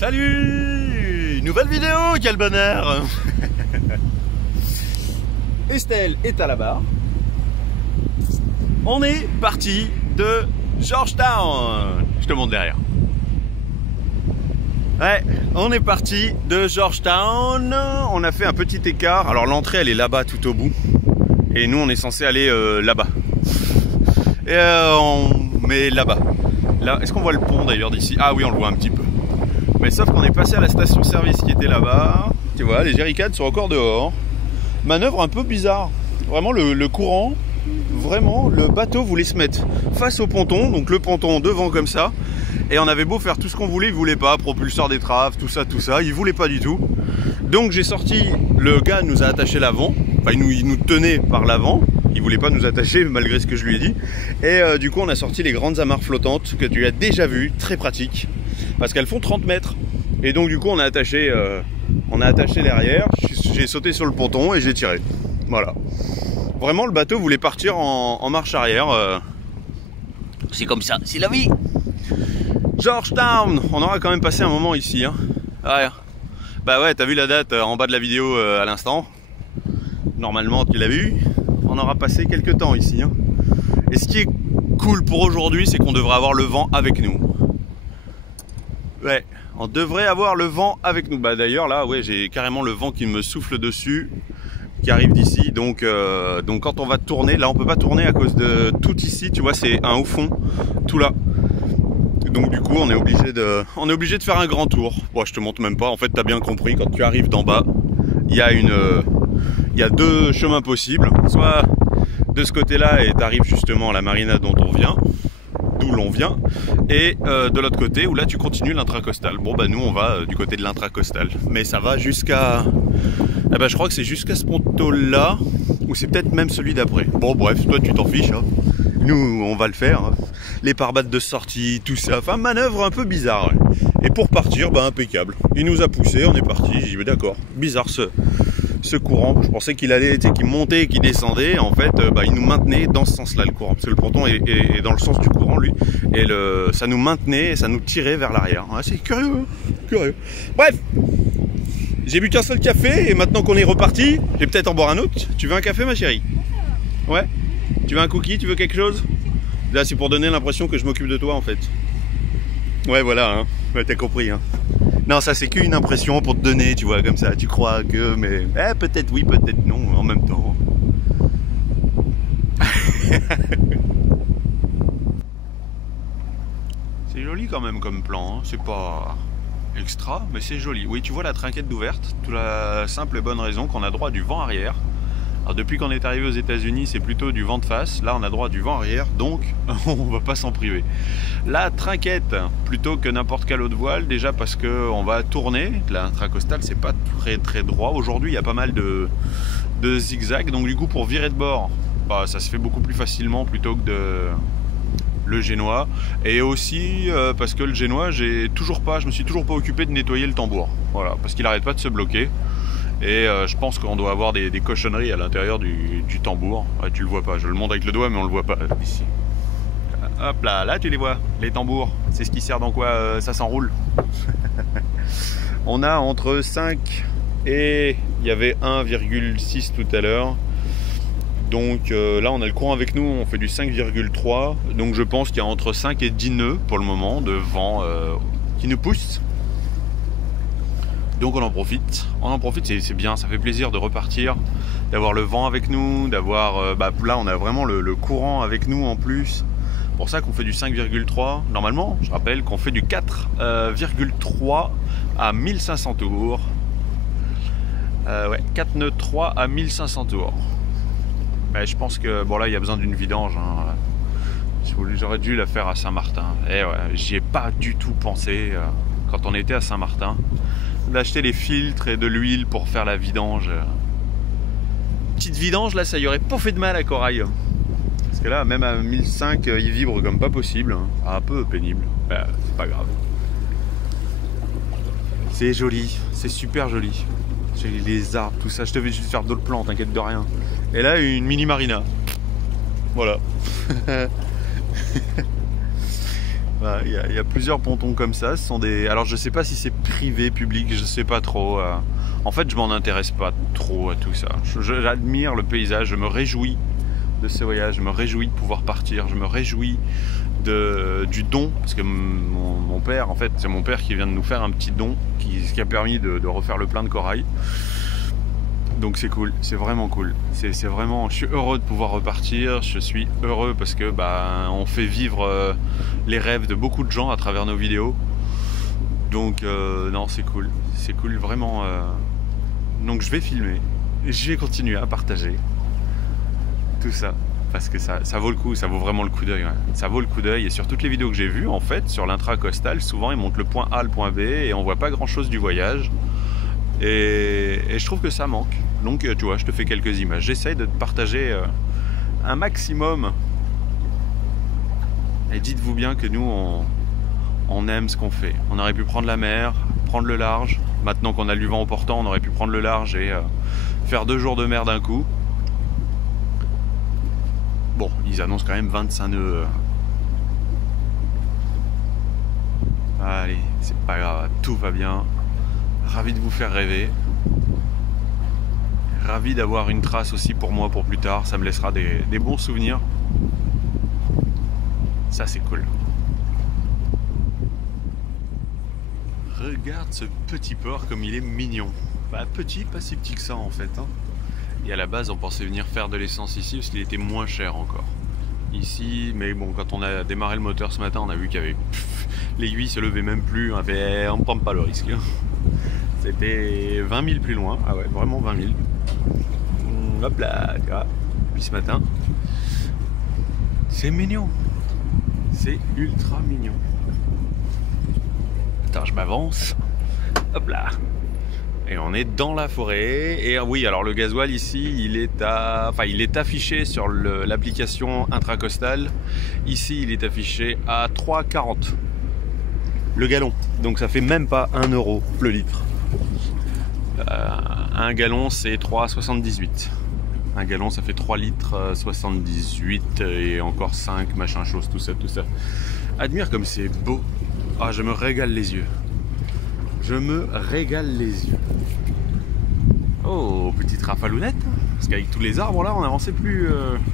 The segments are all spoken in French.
Salut! Nouvelle vidéo, quel bonheur! Estelle est à la barre. On est parti de Georgetown. Je te montre derrière. Ouais, on est parti de Georgetown. On a fait un petit écart. Alors l'entrée elle est là-bas tout au bout. Et nous on est censé aller là-bas. Et on met là-bas. Là, est-ce qu'on voit le pont d'ailleurs d'ici? Ah oui, on le voit un petit peu. Mais sauf qu'on est passé à la station-service qui était là-bas. Tu vois, les jerrycans sont encore dehors. Manœuvre un peu bizarre. Vraiment le courant, vraiment le bateau voulait se mettre face au ponton. Donc le ponton devant comme ça. Et on avait beau faire tout ce qu'on voulait, il voulait pas. Propulseur d'étrave, tout ça. Il voulait pas du tout. Donc j'ai sorti, le gars nous a attaché l'avant. Enfin il nous tenait par l'avant. Il voulait pas nous attacher malgré ce que je lui ai dit. Et du coup on a sorti les grandes amarres flottantes que tu as déjà vues, très pratiques. Parce qu'elles font 30 mètres. Et donc du coup on a attaché l'arrière. J'ai sauté sur le ponton et j'ai tiré. Voilà. Vraiment le bateau voulait partir en marche arrière. C'est comme ça, c'est la vie. Georgetown, on aura quand même passé un moment ici. Hein. Ouais. Bah ouais, t'as vu la date en bas de la vidéo à l'instant. Normalement tu l'as vu. On aura passé quelques temps ici. Hein. Et ce qui est cool pour aujourd'hui, c'est qu'on devrait avoir le vent avec nous. Ouais, on devrait avoir le vent avec nous. Bah d'ailleurs là, ouais, j'ai carrément le vent qui me souffle dessus, qui arrive d'ici. Donc quand on va tourner, là on peut pas tourner à cause de tout ici. Tu vois, c'est un haut fond, tout là. Donc du coup, on est obligé de faire un grand tour. Bon, je te montre même pas. En fait, t'as bien compris. Quand tu arrives d'en bas, il y a deux chemins possibles. Soit de ce côté-là et tu arrives justement à la marina d'où l'on vient, et de l'autre côté où là tu continues l'intracostal. Bon bah nous on va du côté de l'intracostal, mais ça va jusqu'à, je crois que c'est jusqu'à ce ponton-là, ou c'est peut-être même celui d'après. Bon bref, toi tu t'en fiches, hein. Nous on va le faire, hein. Les pare-balles de sortie, tout ça, enfin manœuvre un peu bizarre. Ouais. Et pour partir, bah impeccable. Il nous a poussé, on est parti. J'ai dit d'accord, bizarre ce courant. Je pensais qu'il allait, qu'il montait, qu'il descendait. En fait, il nous maintenait dans ce sens-là le courant, parce que le ponton est dans le sens du courant lui, et ça nous maintenait, et ça nous tirait vers l'arrière. Ouais, c'est curieux, hein, curieux. Bref, j'ai bu qu'un seul café et maintenant qu'on est reparti, je vais peut-être en boire un autre. Tu veux un café, ma chérie? Ouais. Tu veux un cookie? Tu veux quelque chose? Là, c'est pour donner l'impression que je m'occupe de toi, en fait. Ouais, voilà, hein. Ouais, t'as compris, hein. Non, ça, c'est qu'une impression pour te donner, tu vois, comme ça. Tu crois que, mais... peut-être oui, peut-être non, en même temps. C'est joli quand même comme plan, hein. C'est pas extra, mais c'est joli. Oui, tu vois la trinquette d'ouverte, toute la simple et bonne raison qu'on a droit à du vent arrière. Alors depuis qu'on est arrivé aux États-Unis, c'est plutôt du vent de face. Là, on a droit du vent arrière, donc on va pas s'en priver. La trinquette, plutôt que n'importe quelle autre voile, déjà parce que on va tourner. L'intracostal, c'est pas très droit. Aujourd'hui, il y a pas mal de zigzags, donc du coup, pour virer de bord, ça se fait beaucoup plus facilement plutôt que le génois. Et aussi parce que le génois, je me suis toujours pas occupé de nettoyer le tambour. Voilà, parce qu'il arrête pas de se bloquer. Et je pense qu'on doit avoir des cochonneries à l'intérieur du tambour. Ouais, tu le vois pas, je le montre avec le doigt mais on le voit pas ici. Hop là, là tu les vois, les tambours. C'est ce qui sert dans quoi ça s'enroule. On a entre 5 et il y avait 1,6 tout à l'heure. Donc là on a le courant avec nous, on fait du 5,3. Donc je pense qu'il y a entre 5 et 10 nœuds pour le moment de vent qui nous pousse. Donc on en profite, c'est bien, ça fait plaisir de repartir, d'avoir le vent avec nous, d'avoir, là on a vraiment le courant avec nous en plus. Pour ça qu'on fait du 5,3, normalement je rappelle qu'on fait du 4,3 à 1500 tours. Ouais, 4 nœuds 3 à 1500 tours. Mais je pense que, bon là il y a besoin d'une vidange, hein. J'aurais dû la faire à Saint-Martin, et ouais, j'y ai pas du tout pensé quand on était à Saint-Martin. D'acheter les filtres et de l'huile pour faire la vidange. Petite vidange, là, ça y aurait pas fait de mal à Corail. Parce que là, même à 1005, il vibre comme pas possible. Un peu pénible. C'est pas grave. C'est joli, c'est super joli. J'ai les arbres, tout ça. Je devais juste faire d'autres plans, t'inquiète de rien. Et là, une mini marina. Voilà. Bah, y a plusieurs pontons comme ça. Ce sont des... Alors je sais pas si c'est privé, public, je sais pas trop. En fait, je m'en intéresse pas trop à tout ça. J'admire le paysage, je me réjouis de ce voyage, je me réjouis de pouvoir partir, je me réjouis du don, parce que mon père, en fait, c'est mon père qui vient de nous faire un petit don qui a permis de refaire le plein de corail. Donc c'est cool, c'est vraiment cool. C'est vraiment, je suis heureux de pouvoir repartir. Je suis heureux parce que bah, on fait vivre les rêves de beaucoup de gens à travers nos vidéos. Donc non, c'est cool vraiment. Donc je vais filmer, je vais continuer à partager tout ça parce que ça vaut le coup, ça vaut vraiment le coup d'œil. Ouais. Ça vaut le coup d'œil et sur toutes les vidéos que j'ai vues, en fait, sur l'intracostal, souvent ils montrent le point A, le point B et on voit pas grand chose du voyage. Et je trouve que ça manque. Donc tu vois, je te fais quelques images. J'essaye de te partager un maximum. Et dites-vous bien que nous, on aime ce qu'on fait. On aurait pu prendre la mer, prendre le large. Maintenant qu'on a du vent au portant, on aurait pu prendre le large et faire 2 jours de mer d'un coup. Bon, ils annoncent quand même 25 nœuds. Allez, c'est pas grave, tout va bien. Ravi de vous faire rêver. Ravi d'avoir une trace aussi pour moi pour plus tard. Ça me laissera des bons souvenirs. Ça, c'est cool. Regarde ce petit port comme il est mignon. Bah, petit, pas si petit que ça en fait. Hein. Et à la base, on pensait venir faire de l'essence ici parce qu'il était moins cher encore. Ici, mais bon, quand on a démarré le moteur ce matin, on a vu qu'il y avait... L'aiguille se levait même plus. On ne prend pas le risque. C'était 20 000 plus loin. Ah ouais, vraiment 20 000. Hop là, tu vois. Puis ce matin, c'est mignon. C'est ultra mignon. Attends, je m'avance. Hop là. Et on est dans la forêt. Et oui, alors le gasoil ici, il est affiché sur l'application intracostal. Ici, il est affiché à 3,40 le gallon. Donc ça fait même pas 1 € le litre. Un gallon, c'est 3,78. Un gallon, ça fait 3 litres 78 et encore 5, machin chose, tout ça, tout ça. Admire comme c'est beau. Ah, je me régale les yeux. Je me régale les yeux. Oh, petite rafalounette. Parce qu'avec tous les arbres là, on n'avançait plus.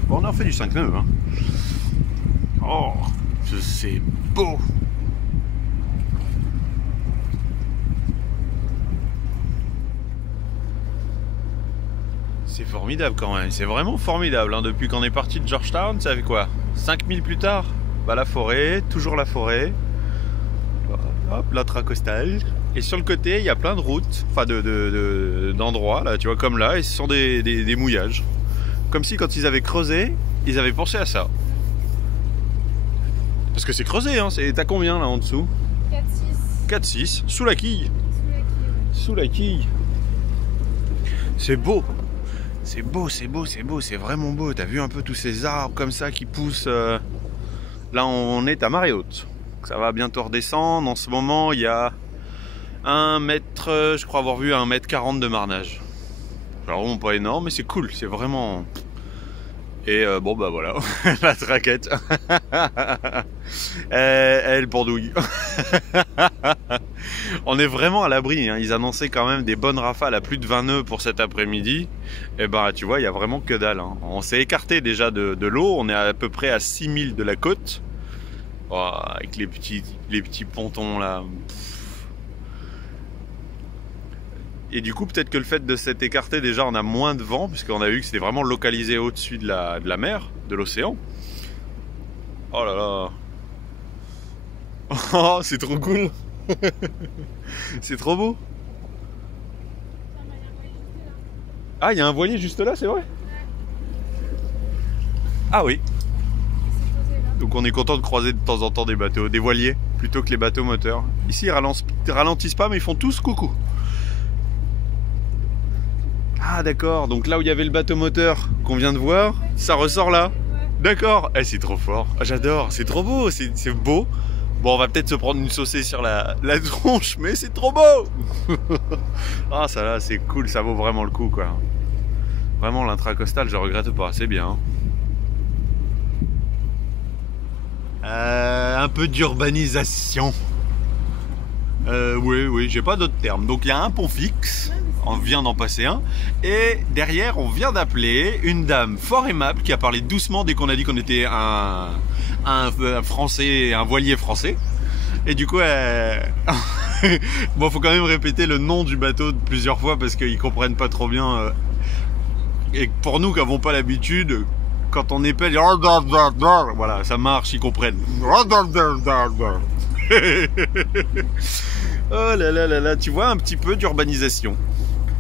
Bon, on a fait du 5 nœuds. Hein. Oh, c'est beau. C'est formidable quand même, c'est vraiment formidable. Hein. Depuis qu'on est parti de Georgetown, ça fait quoi 5000 plus tard, bah, la forêt, toujours la forêt. Hop, l'intracostal. Et sur le côté, il y a plein de routes, enfin d'endroits, là, tu vois, comme là, et ce sont des mouillages. Comme si quand ils avaient creusé, ils avaient pensé à ça. Parce que c'est creusé, hein, t'as combien là en dessous? 4,6. 4,6, sous la quille. Sous la quille. C'est beau. C'est beau, c'est beau, c'est beau, c'est vraiment beau. T'as vu un peu tous ces arbres comme ça qui poussent. Là, on est à marée haute. Ça va bientôt redescendre. En ce moment, il y a 1 mètre, je crois avoir vu 1,40 m de marnage. Alors, vraiment pas énorme, mais c'est cool. C'est vraiment... Et bon, bah voilà, la traquette. Elle pendouille. On est vraiment à l'abri. Hein. Ils annonçaient quand même des bonnes rafales à plus de 20 nœuds pour cet après-midi. Et bah, tu vois, il y a vraiment que dalle. Hein. On s'est écarté déjà de l'eau. On est à peu près à 6000 de la côte. Oh, avec les petits pontons là. Et du coup, peut-être que le fait de s'être écarté, déjà, on a moins de vent, puisqu'on a vu que c'était vraiment localisé au-dessus de la mer, de l'océan. Oh là là. Oh, c'est trop cool. C'est trop beau. Ah, il y a un voilier juste là, c'est vrai? Ah oui. Donc on est content de croiser de temps en temps des bateaux, des voiliers, plutôt que les bateaux moteurs. Ici, ils ralentissent pas, mais ils font tous coucou. Ah d'accord, donc là où il y avait le bateau moteur qu'on vient de voir, ça ressort là. D'accord, c'est trop fort, j'adore, c'est trop beau, c'est beau. Bon, on va peut-être se prendre une saucée sur la tronche, mais c'est trop beau. Ah ça là, c'est cool, ça vaut vraiment le coup quoi. Vraiment l'intracostal, je regrette pas, c'est bien. Un peu d'urbanisation. Oui, j'ai pas d'autres termes. Donc il y a un pont fixe, on vient d'en passer un, et derrière on vient d'appeler une dame fort aimable qui a parlé doucement dès qu'on a dit qu'on était un français, un voilier français. Et du coup, bon, faut quand même répéter le nom du bateau plusieurs fois parce qu'ils comprennent pas trop bien. Et pour nous qui n'avons pas l'habitude, quand on épelle, voilà, ça marche, ils comprennent. Oh là là là là, tu vois un petit peu d'urbanisation.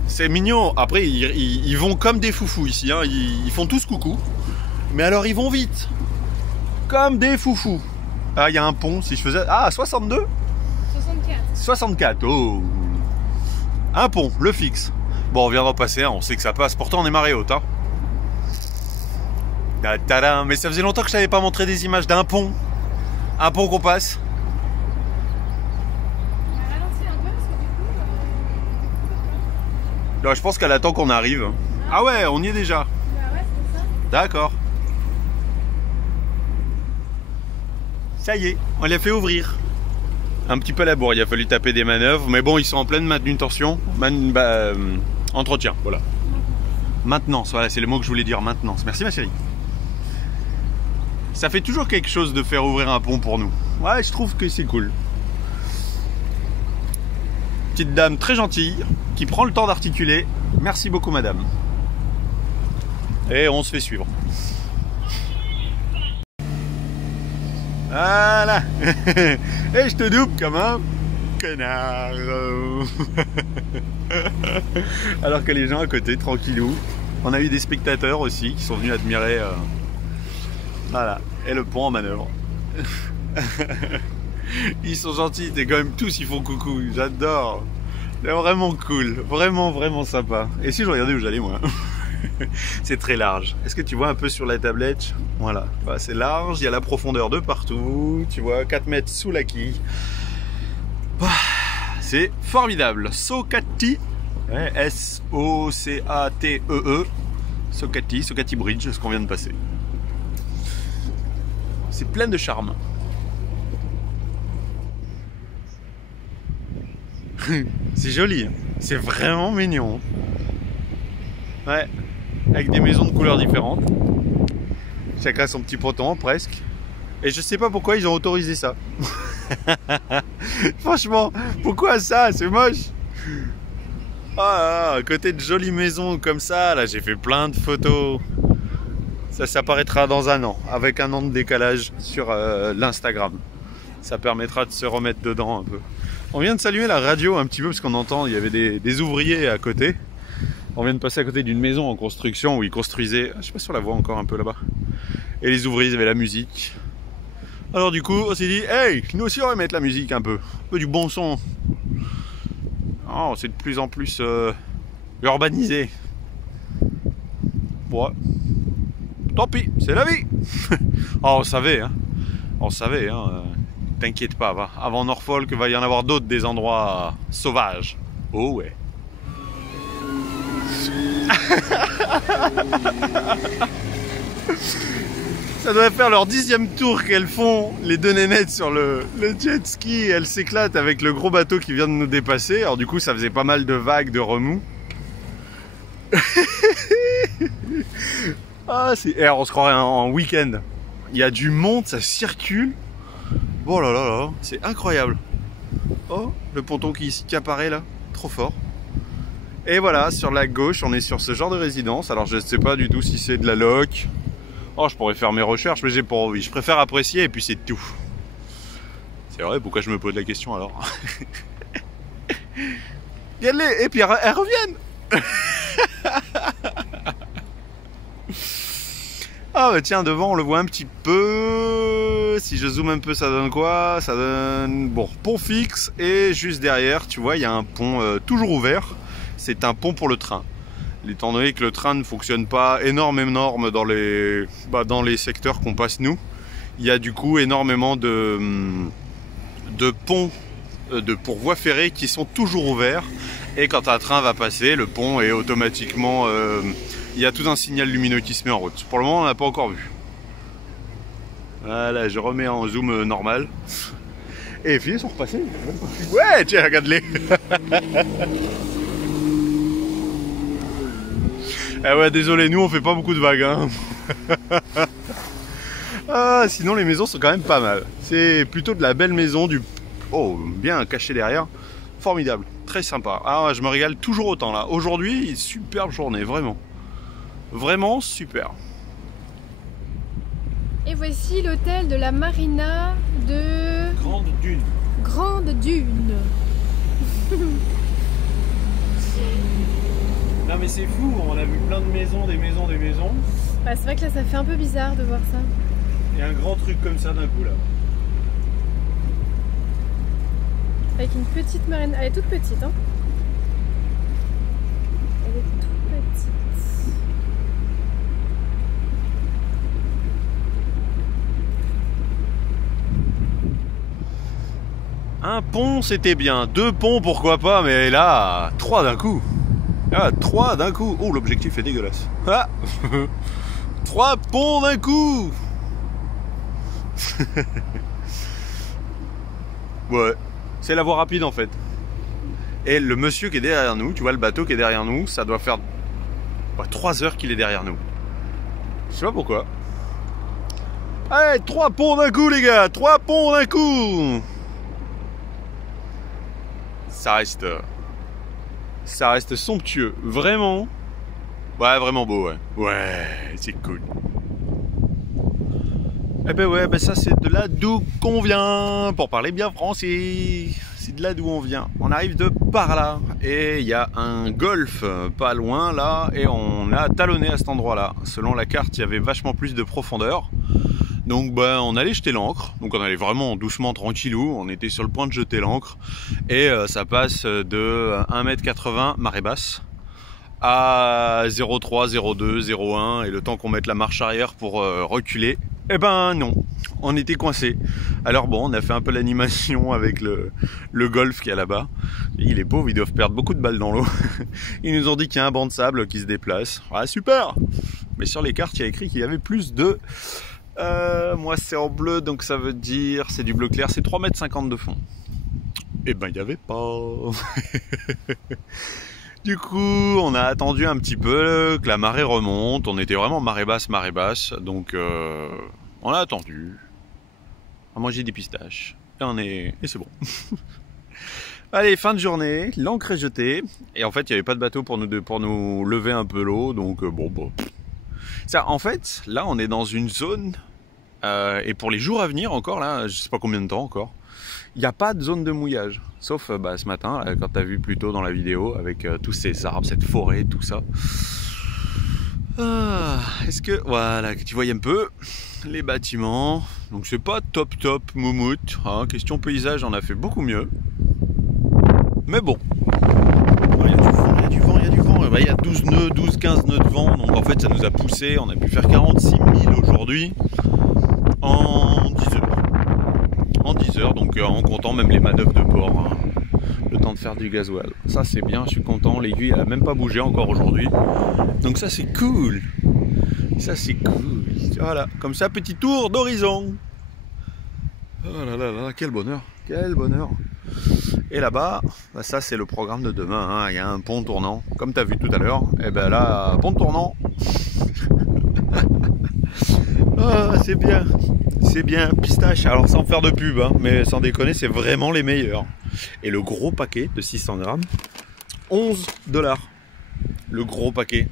C'est mignon. Après, ils vont comme des foufous ici, hein. Ils font tous coucou. Mais alors, ils vont vite. Comme des foufous. Ah, il y a un pont, si je faisais... Ah, 62 64. 64, oh. Un pont, le fixe. Bon, on vient d'en passer un, on sait que ça passe. Pourtant, on est marée haute, hein. Tadam. Mais ça faisait longtemps que je t'avais pas montré des images d'un pont. Un pont qu'on passe. Là, je pense qu'elle attend qu'on arrive. Ah ouais, on y est déjà. Bah ouais, c'est ça. D'accord. Ça y est, on l'a fait ouvrir. Un petit peu à la bourre, il a fallu taper des manœuvres. Mais bon, ils sont en pleine manutention. Entretien, voilà. Maintenance, voilà, c'est le mot que je voulais dire, maintenance. Merci ma chérie. Ça fait toujours quelque chose de faire ouvrir un pont pour nous. Ouais, je trouve que c'est cool. Petite dame très gentille, qui prend le temps d'articuler. Merci beaucoup madame. Et on se fait suivre. Voilà. Et je te double comme un connard. Alors que les gens à côté, tranquillou. On a eu des spectateurs aussi qui sont venus admirer. Voilà. Et le pont en manœuvre. Ils sont gentils, t'es quand même tous, ils font coucou. J'adore. C'est vraiment cool. Vraiment, vraiment sympa. Et si je regardais où j'allais moi? C'est très large. Est-ce que tu vois un peu sur la tablette? Voilà, bah, c'est large, il y a la profondeur de partout. Tu vois, 4 mètres sous la quille. C'est formidable. Socati, S-O-C-A-T-E-E. Socati Bridge, ce qu'on vient de passer. C'est plein de charme. C'est joli, c'est vraiment mignon. Ouais, avec des maisons de couleurs différentes. Chacun son petit ponton, presque. Et je sais pas pourquoi ils ont autorisé ça. Franchement, pourquoi ça? C'est moche. Ah, à côté de jolies maisons comme ça, là j'ai fait plein de photos. Ça s'apparaîtra dans un an, avec un an de décalage sur l'Instagram. Ça permettra de se remettre dedans un peu. On vient de saluer la radio un petit peu parce qu'on entend, il y avait des ouvriers à côté. On vient de passer à côté d'une maison en construction où ils construisaient, je sais pas si on la voit encore un peu là-bas. Et les ouvriers avaient la musique. Alors du coup, on s'est dit, hey, nous aussi on va mettre la musique un peu du bon son. Oh, c'est de plus en plus urbanisé. Bon, tant pis, c'est la vie. Oh, on savait, hein. On savait, hein. T'inquiète pas, va. Avant Norfolk, il va y en avoir d'autres, des endroits sauvages. Oh ouais. Ça doit faire leur 10e tour qu'elles font, les deux nénettes sur le jet ski. Elles s'éclatent avec le gros bateau qui vient de nous dépasser. Alors du coup, ça faisait pas mal de vagues, de remous. Ah, on se croirait en week-end. Il y a du monde, ça circule. Oh là là là, c'est incroyable. Oh, le ponton qui apparaît là, trop fort. Et voilà, sur la gauche, on est sur ce genre de résidence. Alors je ne sais pas du tout si c'est de la loc. Oh, je pourrais faire mes recherches, mais j'ai pas envie. Je préfère apprécier et puis c'est tout. C'est vrai, pourquoi je me pose la question alors? Regardez, et puis elles reviennent. Ah bah tiens, devant on le voit un petit peu. Si je zoome un peu, ça donne quoi? Ça donne, bon, pont fixe. Et juste derrière, tu vois, il y a un pont toujours ouvert. C'est un pont pour le train. Étant donné que le train ne fonctionne pas énormément dans les secteurs qu'on passe nous, il y a du coup énormément de ponts pour voies ferrées qui sont toujours ouverts. Et quand un train va passer, le pont est automatiquement... il y a tout un signal lumineux qui se met en route. Pour le moment, on n'a pas encore vu. Voilà, je remets en zoom normal. Et les filets sont repassés. Ouais, tiens, regarde-les. Ah ouais, désolé, nous on fait pas beaucoup de vagues. Hein. Ah, sinon les maisons sont quand même pas mal. C'est plutôt de la belle maison, du... Oh, bien caché derrière. Formidable, très sympa. Ah, je me régale toujours autant là. Aujourd'hui, superbe journée, vraiment. Vraiment super. Et voici l'hôtel de la marina de... Grande Dune. Grande Dune. Non mais c'est fou, on a vu plein de maisons, des maisons, des maisons. Bah, c'est vrai que là ça fait un peu bizarre de voir ça. Et un grand truc comme ça d'un coup là. Avec une petite marina, elle est toute petite hein. Elle est toute petite. Un pont c'était bien, 2 ponts pourquoi pas, mais là, 3 d'un coup. Ah, 3 d'un coup. Oh, l'objectif est dégueulasse. Ah 3 ponts d'un coup. Ouais, c'est la voie rapide en fait. Et le monsieur qui est derrière nous, tu vois le bateau qui est derrière nous, ça doit faire 3 heures qu'il est derrière nous. Je sais pas pourquoi. Allez, 3 ponts d'un coup les gars, 3 ponts d'un coup. Ça reste somptueux, vraiment. Ouais, vraiment beau, ouais. Ouais, c'est cool. Eh ben ouais, ben ça c'est de là d'où qu'on vient, pour parler bien français. C'est de là d'où on vient. On arrive de par là, et il y a un golfe pas loin là, et on a talonné à cet endroit-là. Selon la carte, il y avait vachement plus de profondeur. Donc ben, on allait jeter l'ancre, donc on allait vraiment doucement, tranquillou, on était sur le point de jeter l'ancre, et ça passe de 1,80 m marée basse à 0,3, 0,2, 0,1, et le temps qu'on mette la marche arrière pour reculer, eh ben non, on était coincé. Alors bon, on a fait un peu l'animation avec le golf qui est là-bas. Il est pauvre, ils doivent perdre beaucoup de balles dans l'eau. Ils nous ont dit qu'il y a un banc de sable qui se déplace. Ah super. Mais sur les cartes, il y a écrit qu'il y avait plus de... moi c'est en bleu, donc ça veut dire, c'est du bleu clair, c'est 3,50 m de fond. Et ben il n'y avait pas. Du coup on a attendu un petit peu que la marée remonte, on était vraiment marée basse, donc on a attendu, on a mangé des pistaches, et c'est bon. Allez, fin de journée, l'ancre est jetée, et en fait il n'y avait pas de bateau pour nous lever un peu l'eau, donc bon. Ça, en fait, là on est dans une zone, et pour les jours à venir encore, là, je sais pas combien de temps encore, il n'y a pas de zone de mouillage. Sauf ce matin, là, quand tu as vu plus tôt dans la vidéo, avec tous ces arbres, cette forêt, tout ça. Est-ce que, voilà, que tu voyais un peu les bâtiments. Donc c'est pas top moumoute. Hein, question paysage, on a fait beaucoup mieux. Mais bon. Il y a du vent. Il y a 12 nœuds, 12-15 nœuds de vent. Donc en fait, ça nous a poussé. On a pu faire 46 000 aujourd'hui en 10 heures. En 10 heures, donc en comptant même les manœuvres de bord. Hein. Le temps de faire du gasoil. Ça, c'est bien, je suis content. L'aiguille, elle a même pas bougé encore aujourd'hui. Donc ça, c'est cool. Ça, c'est cool. Voilà, comme ça, petit tour d'horizon. Oh là là là, quel bonheur. Quel bonheur. Et là-bas, bah ça c'est le programme de demain, hein. Il y a un pont tournant, comme tu as vu tout à l'heure. Et ben là, pont tournant. Ah, c'est bien, pistache. Alors sans faire de pub, hein, mais sans déconner, c'est vraiment les meilleurs. Et le gros paquet de 600 grammes, 11 $. Le gros paquet.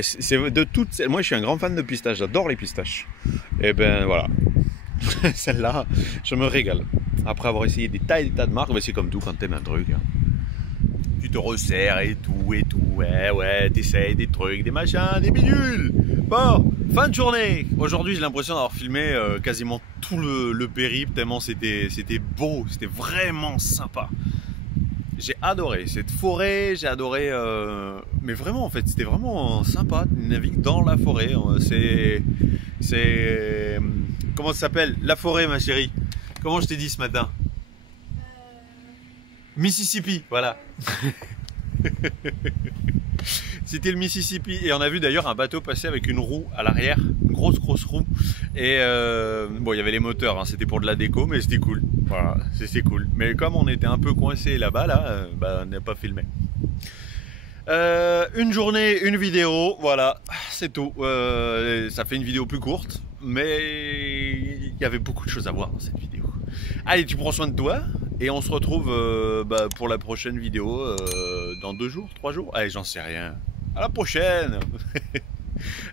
C'est de toutes celles. Moi je suis un grand fan de pistaches, j'adore les pistaches. Et ben voilà. Celle-là, je me régale. Après avoir essayé des tas et des tas de marques, ben c'est comme tout quand t'aimes un truc. Hein. Tu te resserres et tout. Ouais, t'essayes des trucs, des machins, des bidules. Bon, fin de journée. Aujourd'hui, j'ai l'impression d'avoir filmé quasiment tout le périple, tellement c'était beau, c'était vraiment sympa. J'ai adoré cette forêt, j'ai adoré... mais vraiment, en fait, c'était vraiment sympa de naviguer dans la forêt. C'est... Comment ça s'appelle? La forêt, ma chérie. Comment je t'ai dit ce matin? Mississippi, voilà. C'était le Mississippi. Et on a vu d'ailleurs un bateau passer avec une roue à l'arrière, une grosses roues. Et bon, il y avait les moteurs, hein, c'était pour de la déco, mais c'était cool. Voilà, c'était cool. Mais comme on était un peu coincé là-bas, là, bah, on n'a pas filmé. Une journée, une vidéo, voilà, c'est tout. Ça fait une vidéo plus courte, mais il y avait beaucoup de choses à voir dans cette vidéo. Allez, tu prends soin de toi et on se retrouve bah, pour la prochaine vidéo dans 2 jours, 3 jours. Allez, j'en sais rien. À la prochaine.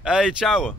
Allez, ciao.